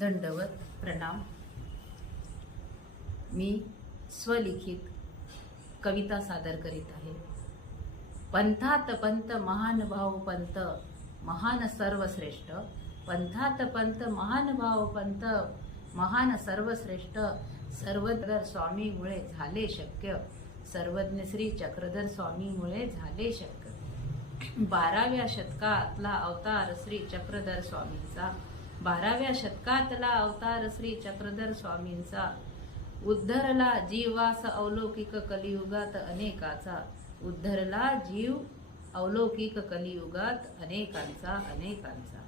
दंडवत प्रणाम। मी स्वलिखित कविता सादर करीत आहे। पंथात पंत महान भाव पंत महान सर्वश्रेष्ठ, पंथात पंत महान भाव पंत महान सर्वश्रेष्ठ, सर्वज्ञ स्वामीमुळे झाले शक्य, सर्वज्ञ श्री चक्रधर स्वामीमुळे झाले शक्य। 12व्या शतकातला अवतार श्री चक्रधर स्वामींचा, 12व्या शतकातला अवतार श्री चक्रधर स्वामींचा, उद्धरला जीवास अवलौकिक कलियुगात अनेकाचा, उद्धरला जीव अवलौकिक कलियुगात अनेकांचा अनेकांचा।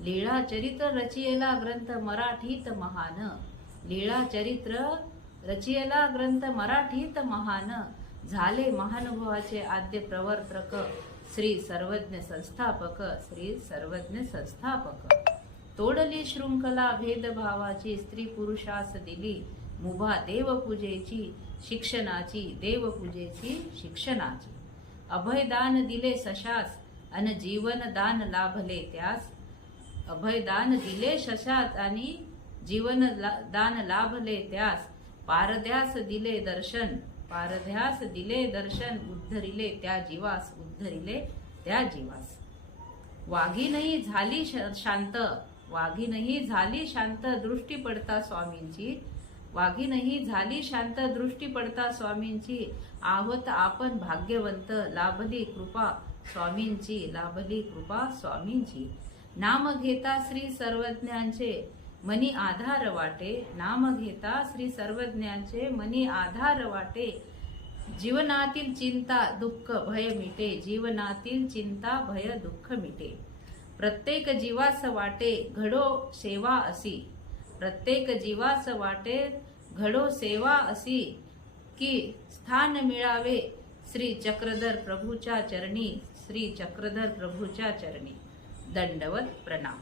लीळा चरित्र रचियला ग्रंथ मराठीत महान, लीळा चरित्र रचियला ग्रंथ मराठीत महान, झाले महानुभवाचे आद्य प्रवर्तक श्री सर्वज्ञ संस्थापक, श्री सर्वज्ञ संस्थापक। तोडली शृंखला भेदभावाची, स्त्री पुरुषास दिली मुभा देवपूजेची शिक्षणाची, देवपूजेची शिक्षणाची। अभयदान दिले सशास अन जीवनदान लाभले त्यास, अभयदान दिले शशास आणि जीवनदान लाभले त्यास। पारध्यास दिले दर्शन, पारध्यास दिले दर्शन, उद्धरिले त्या जीवास, उद्धरिले त्या जीवास। वाघीनही झाली शांत, वाघीनही झाली शांत दृष्टी पडता स्वामींची, वाघीनही झाली शांत दृष्टी पडता स्वामींची। आहोत आपण भाग्यवंत, लाभली कृपा स्वामींची, लाभली कृपा स्वामींची। नाम घेता श्री सर्वज्ञांचे मनी आधार वाटे, नाम घेता श्री सर्वज्ञांचे मनी आधार वाटे। जीवनातील चिंता दुःख भय मिटे, जीवनातील चिंता भय दुःख मिटे। प्रत्येक जीवास वाटे घडो सेवा असी, प्रत्येक जीवास वाटे घडो सेवा असी, की स्थान मिळावे श्री चक्रधर प्रभूच्या चरणी, श्री चक्रधर प्रभूच्या चरणी। दंडवत प्रणाम।